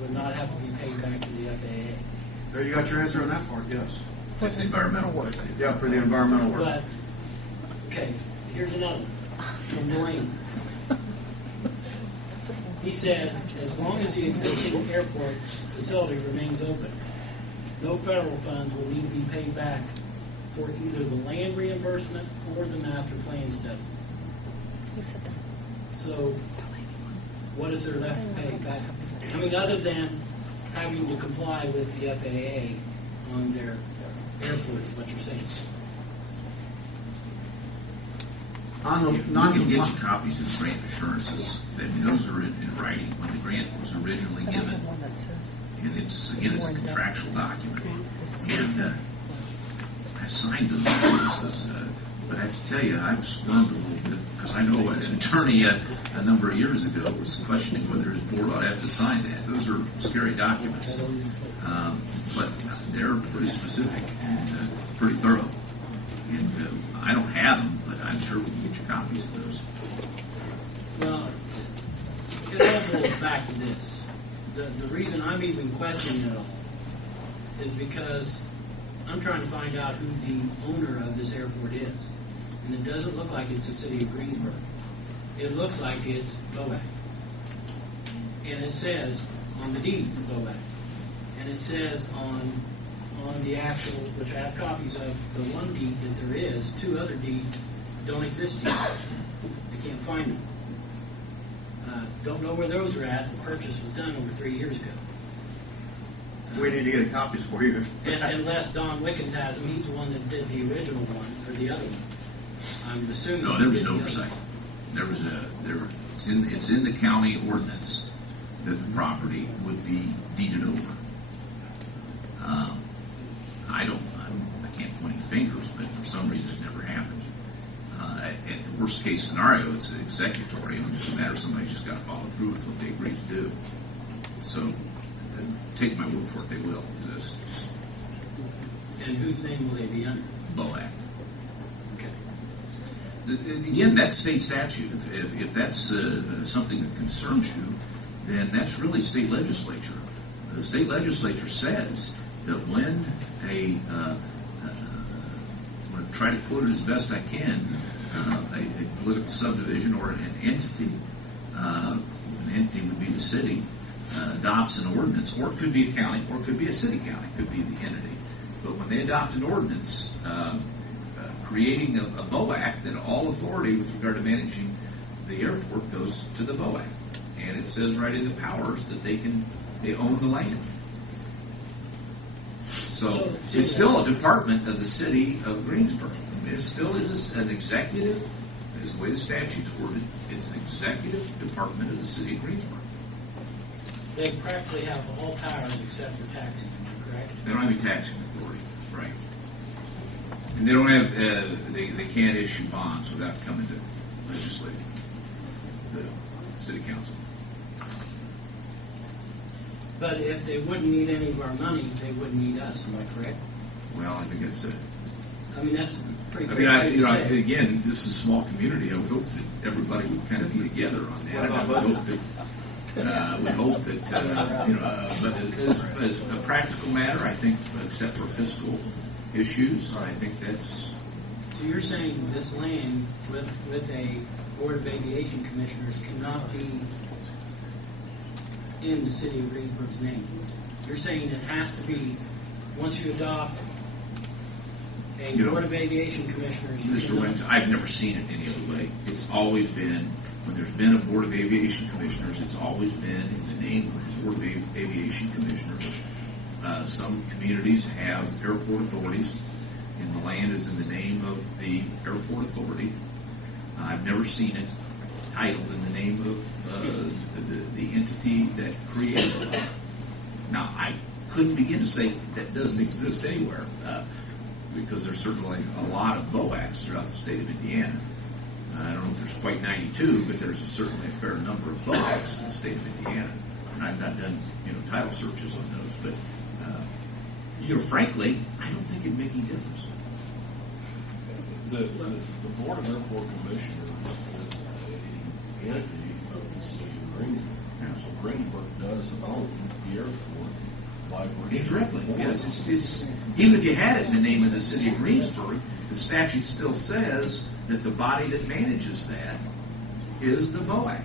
would not have to be paid back to the FAA. There, you got your answer on that part, yes. That's the environmental work. Yeah, for the environmental work. But, okay, here's another one from Dwayne. He says, as long as the existing airport facility remains open, no federal funds will need to be paid back for either the land reimbursement or the master plan study. So, what is there left to pay back? I mean, other than having to comply with the FAA on their airports, what you're saying. On the You can get you copies of the grant assurances. Those are in writing when the grant was originally given. And it's, again, it's a contractual document. And I've signed those. But I have to tell you, I've squirmed a little bit because I know an attorney a number of years ago was questioning whether his board ought to have to sign that. Those are scary documents. But they're pretty specific and pretty thorough. And I don't have them, but I'm sure we can get you copies of those. Well, it all goes back to this. The reason I'm even questioning it all is because I'm trying to find out who the owner of this airport is. And it doesn't look like it's the city of Greensburg. It looks like it's BOAC. And it says on the deed, BOAC. And it says on the actual, which I have copies of, the one deed that there is, two other deeds don't exist yet. I can't find them. Don't know where those are at. The purchase was done over 3 years ago. we need to get copies for you. Unless Don Wickens has them, he's the one that did the original one, or the other one. I'm assuming. No, there was no oversight. It's in the county ordinance that the property would be deeded over. I can't point any fingers, but for some reason it never happened. In the worst case scenario, it's executory. It doesn't matter. Somebody just got to follow through with what they agreed to do. So, take my word for it, they will exist. And whose name will they be under? BOAC. Okay. Again, that's state statute. If that's something that concerns you, then that's really state legislature. The state legislature says that when I'm going to try to quote it as best I can, a political subdivision or an entity would be the city, adopts an ordinance, or it could be a county, or it could be a city county, it could be the entity. But when they adopt an ordinance creating a BOAC, then all authority with regard to managing the airport goes to the BOAC. And it says right in the powers that they own the land. So it's still a department of the city of Greensburg. I mean, it still is an executive, is the way the statute's worded. It's an executive department of the city of Greensburg. They practically have all powers except for taxing, correct? They don't have any taxing authority, right? And they don't have, they can't issue bonds without coming to legislative, the city council. But if they wouldn't need any of our money, they wouldn't need us. Am I correct? Well, I think that's it. I mean, that's pretty. Again, this is a small community. I would hope that everybody would kind of be together on that. I would hope that, but as a practical matter, I think, except for fiscal issues, I think that's. So you're saying this land with a Board of Aviation Commissioners cannot be in the city of Greensburg's name. You're saying it has to be, once you adopt a Board of Aviation Commissioners. Mr. Wentz, I've never seen it any other way. It's always been, when there's been a Board of Aviation Commissioners, it's always been in the name of the Board of Aviation Commissioners. Some communities have airport authorities, and the land is in the name of the airport authority. I've never seen it titled in the name of the entity that created it. Now, I couldn't begin to say that doesn't exist anywhere, because there's certainly a lot of BOACs throughout the state of Indiana. I don't know if there's quite 92, but there's certainly a fair number of BOACs in the state of Indiana. And I've not done title searches on those, but frankly, I don't think it'd make any difference. The Board of Airport Commissioners is an entity of the city of Greensburg. So Greensburg does own the airport by virtue. Indirectly, yes. It's even if you had it in the name of the city of Greensburg, the statute still says that the body that manages that is the BOAC.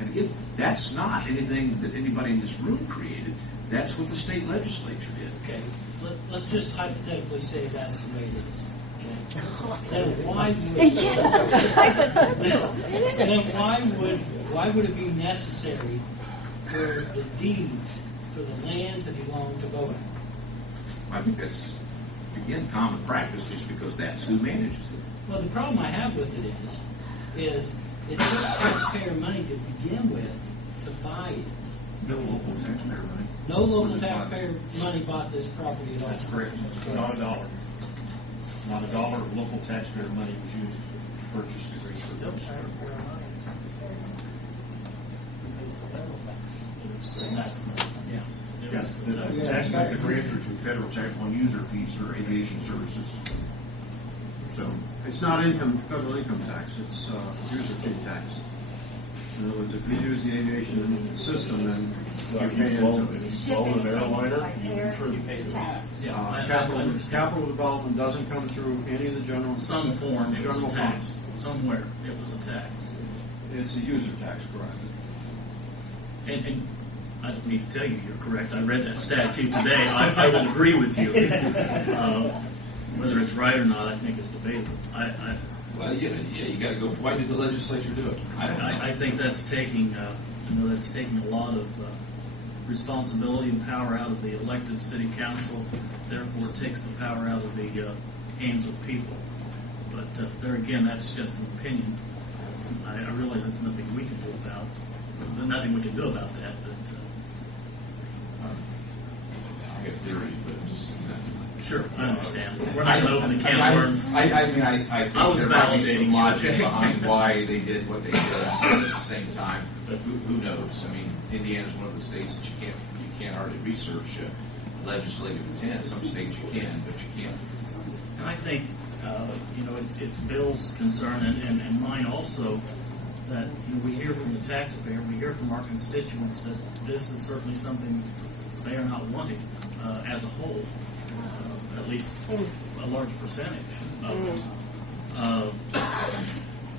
And again, that's not anything that anybody in this room created. That's what the state legislature did. Okay, let's just hypothetically say that's the way it is. Okay, then why would it be necessary for the deeds for the land to belong to BOAC? I think that's, again, common practice just because that's who manages it. Well, the problem I have with it is it took taxpayer money to begin with to buy it. No local taxpayer money. No local taxpayer money bought this property at all. That's correct. Not a dollar. Not a dollar of local taxpayer money was used to purchase the Greensburg. Yeah. Yes, the taxpayer, the grants are to federal tax on user fees for aviation services. So it's not federal income tax, it's user fee tax. In other words, if we use the aviation system, then If you flown an airliner, you contribute. capital development doesn't come through any of the general. Some form, it was general a tax. funds. Somewhere, it was a tax. It's a user tax, correct? And I don't need to tell you, you're correct. I read that statute today. I will agree with you. Whether it's right or not, I think is debatable. Well, you got to go. Why did the legislature do it? I don't know. I think that's taking, that's taking a lot of responsibility and power out of the elected city council. Therefore, it takes the power out of the hands of people. But there again, that's just an opinion. I realize there's nothing we can do about. Nothing we can do about that. But I have theories, but just. sure, I understand. We're not going to open the can of worms. I think I was there might be some validating logic you. behind why they did what they did. At the same time, but who knows? I mean, Indiana's one of the states that you can't hardly research legislative intent. Some states you can, but you can't. And I think, it's Bill's concern and mine also that we hear from the taxpayer, we hear from our constituents that this is certainly something they are not wanting as a whole, at least a large percentage of them.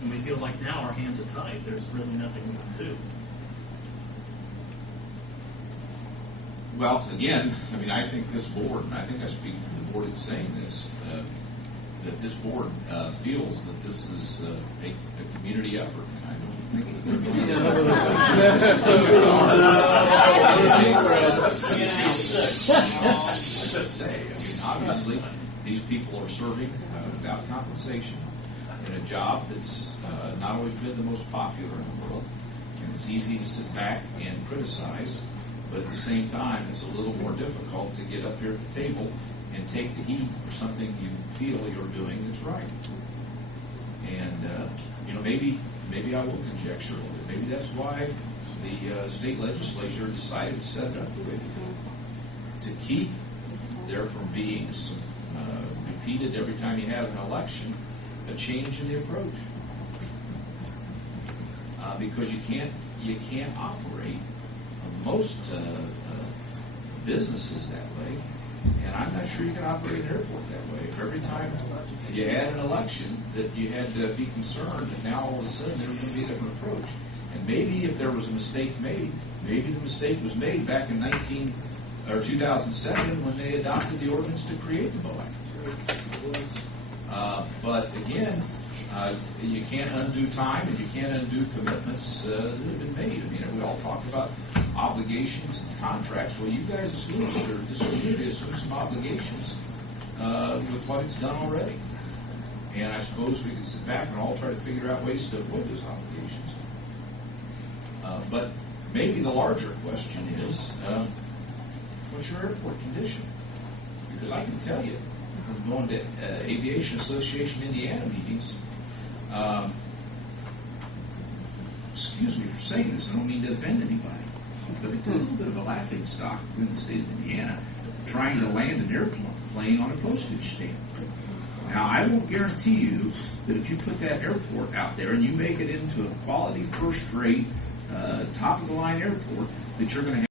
And we feel like now our hands are tied. There's really nothing we can do. Well, again, I think this board, and I think I speak for the board in saying this, that this board feels that this is a community effort, and I don't think that they're going to say. Obviously, these people are serving without compensation in a job that's not always been the most popular in the world, and it's easy to sit back and criticize. But at the same time, it's a little more difficult to get up here at the table and take the heat for something you feel you're doing that's right. And maybe I will conjecture a little bit. Maybe that's why the state legislature decided to set it up the way they did, to keep there from being repeated every time you have an election, a change in the approach. Because you can't operate most businesses that way, and I'm not sure you can operate an airport that way. If every time you had an election that you had to be concerned that now all of a sudden there was going to be a different approach. And maybe if there was a mistake made, maybe the mistake was made back in 2007 when they adopted the ordinance to create the BOAC. But again, you can't undo time and you can't undo commitments that have been made. We all talk about obligations and contracts. Well, you guys assume, or this community assumes some obligations with what it's done already. And I suppose we can sit back and all try to figure out ways to avoid those obligations. But maybe the larger question is, what's your airport condition? Because I can tell you, from going to Aviation Association Indiana meetings, excuse me for saying this, I don't mean to offend anybody, but it's a little bit of a laughing stock within the state of Indiana trying to land an airplane on a postage stamp. Now, I won't guarantee you that if you put that airport out there and you make it into a quality, first-rate, top of the line airport that you're going to have